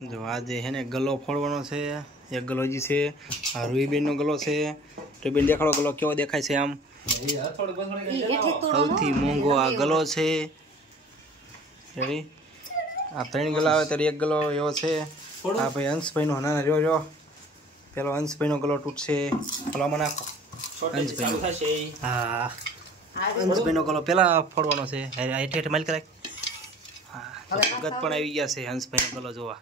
જો આજે હે ને ગલો ફોડવાનો છે, એક ગલો હજી છે, આ રૂહીબેનનો ગલો છે। રૂહીબેન દેખાડો ગલો કેવો દેખાય છે આમ। સૌથી મોંઘો આ ગલો છે। રેડી આ ત્રણ ગલા આવે ત્યારે એક ગલો એવો છે। આ ભાઈ હંસભાઈનો નાના રહ્યો રહ્યો પેલો હંસભાઈનો ગલો તૂટશે। પેલો આમાં નાખો હંસભાઈ। હા હંસભાઈનો ગલો પેલા ફોડવાનો છે। હેઠે હેઠે માલ કરાય। હા ભગત પણ આવી ગયા છે હંસભાઈનો ગલો જોવા।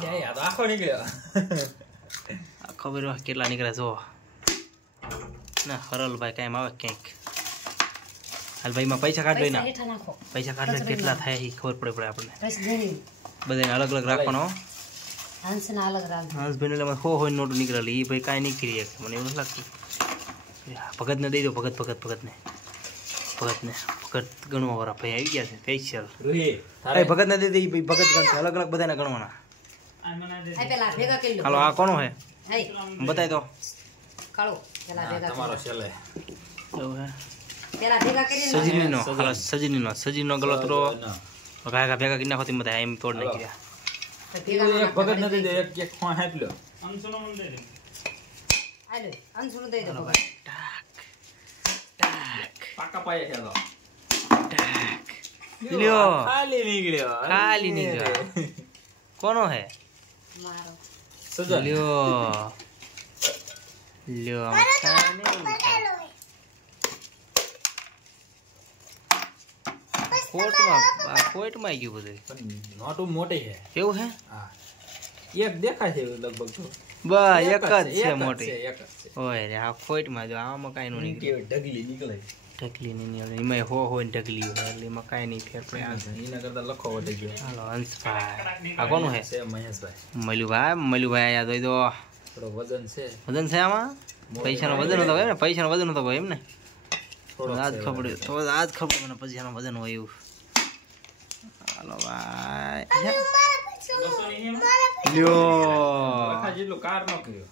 આખો નીકળ્યો ખબર કેટલા નીકળ્યા જો ના હરલભાઈ કાંઈ આવે ક્યાંક હાલ ભાઈ માં પૈસા કાઢ લઈને પૈસા કાઢ લઈને કેટલા થાય એ ખબર પડે આપણને બધાને અલગ અલગ રાખવાનો। હંસભાઈ એટલે હો હોય નોટ નીકળેલી એ ભાઈ કાંઈ નીકળી શકે મને એવું લાગતું। ભગતને દઈ દો ભગત ગણવા વાળા ભાઈ આવી ગયા છે સ્પેશિયલ। ભગતને દઈ દે ભગત ગણશે અલગ અલગ બધાને ગણવાના। હાલો આ કોનો હે બતાવી દો તમારો છેલ્લે સજીનો ગલો તો ભેગા કરી નાખો બધા એમ તોડ નાખી એક ભગત નથી દે એક ખો હેપલ્યો અંશુનો દઈ દો પાકા પાયે ખેલો લ્યો ખાલી નીકળ્યો કોનો હે મારો સજન લ્યો કોઈટમાં ગયું બધું નોટું મોટી છે કેવું હે હા એક દેખાય છે લગભગ તો બસ એક જ છે મોટી એક જ છે ઓય રે આ કોઈટમાં જો આમાં કાઈ નો નીકળે ઢગલી નીકળે ઢગલી ની નીકળે એમાં હો હોય ને ઢગલી હોય એટલે એમાં કાઈ નહીં ફેર પડે એના કરતા લખો વધી ગયો હાલો હંસભાઈ આ કોનું હે છે મહેશભાઈ મલુભાઈ યાદ હોય તો થોડો વજન છે આમાં પૈસાનો વજન હતો એમ ને પૈસાનો વજન હતો એમ ને થોડો આજ ખબર મને પૈસાનો વજન હોય એવું હાલો ભાઈ લ્યો આખા જેટલો કાર નો કર્યો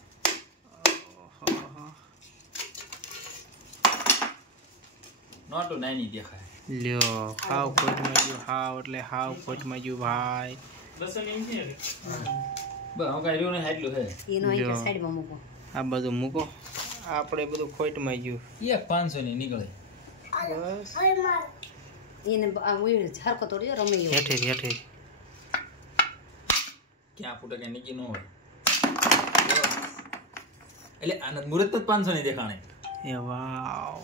નોટું નાની દેખાય લ્યો હાવ કોઈટમાં ગયું હાવ એટલે હાવ કોઈટમાં ગયું ભાઈ બસ હું કઈ રહ્યું ને એટલું છે એનો અહીં સાઈડમાં મૂકો આ બધું મૂકો આપણે બધું ખોટમાં ગયું એક 500 ની નીકળે બસ એને હરકો તોડ્યો રમે હેઠે ક્યાં ફૂટે કે નીકી ન હોય એટલે આનંદ મુહૂર્ત જ 500 ની દેખાણે એ વાવ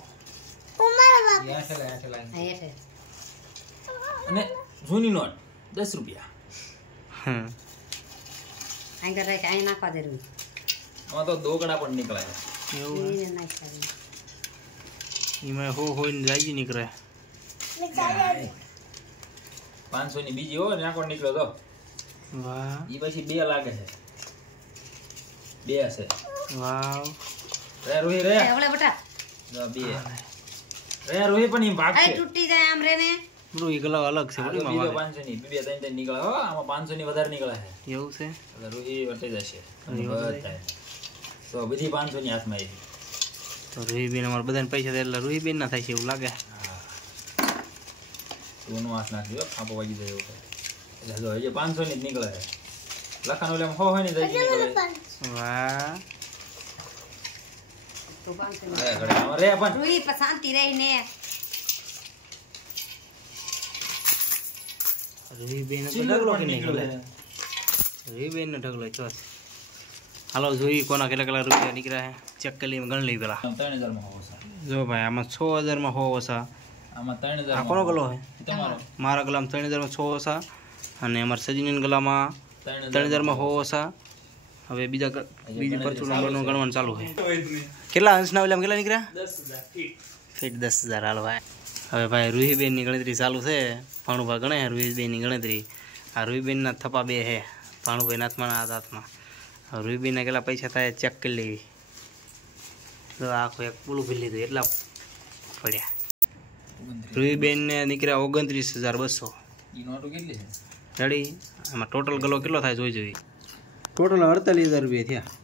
અને જૂની નોટ 10 રૂપિયા અહીં કરે કે અહીં નાખવા દે આમાં તો દોકડા પણ નીકળે એવું એમાં હોય ને જાજી નીકળે 500 ની બીજી હોય ને આખો નીકળ્યો તો વાહ ઈ પછી 2 લાગે છે 2 છે વાવ રે રોહી રે ઓલે બેટા 2 રે રોહી પણ ઈ ભાગ છે તૂટી જાય આમ રે ને બ્રો એ ગલા અલગ છે બડી માં 500 ની 2 3 નીકળે હો આમાં 500 ની વધારે નીકળે છે એવું છે એટલે રોહી વટે જશે તો બધી 500 ની હાથમાં આવી તો રૂહીબેન અમાર બધાને પૈસા દે એટલે રૂહીબેન ના થાય છે એવું લાગે સોનો હાથ નાખ્યો આપો વાગી જાય એવું એટલે જો એ 500 ની જ નીકળે છે લખાણ ઓલે હો હોય ને જાય નીકળે વાહ તો 500 રે પણ રૂહી શાંતિ રહી ને રૂહીબેન તો ઢગલો કે નીકળે રૂહીબેન નો ઢગલો છો હાલો જોઈ કોના કેટલા રૂપિયા નીકળ્યા છે ચેક કરી ગણ લઈ પેલા 3000 માં હોસા જો ભાઈ આમાં 6000 માં હો ઓછા આમાં 3000 આ કોનો ગલો હે તમારો મારા ગલામાં 3000 માં 6 ઓછા અને અમાર સજીનન ગલામાં 3000 માં હો ઓછા હવે બીજી પરચું નંબરનું ગણવાનું ચાલુ છે કેટલા અંશના ઓલામાં કેટલા નીકળ્યા 10000 ફીટ 10000 હાલ ભાઈ હવે ભાઈ રૂહીબેન ની ગણતરી ચાલુ છે ભાણુભા ગણે રૂહીબેન ની ગણતરી આ રૂહીબેન ના થપા 2 હે ભાણુભાઈ નાથમાં હાથમાં રૂહીબેન ના કેટલા પૈસા થાય ચેક કરી લેવી તો આખો એક પૂરું ભરી લીધું એટલા પડ્યા રૂહીબેન ને નીકળ્યા 29200 ઈ નોટો કેટલી છે રેડી આમાં ટોટલ ગલો કેટલો થાય જોઈ ટોટલ 48000 રૂપિયા થયા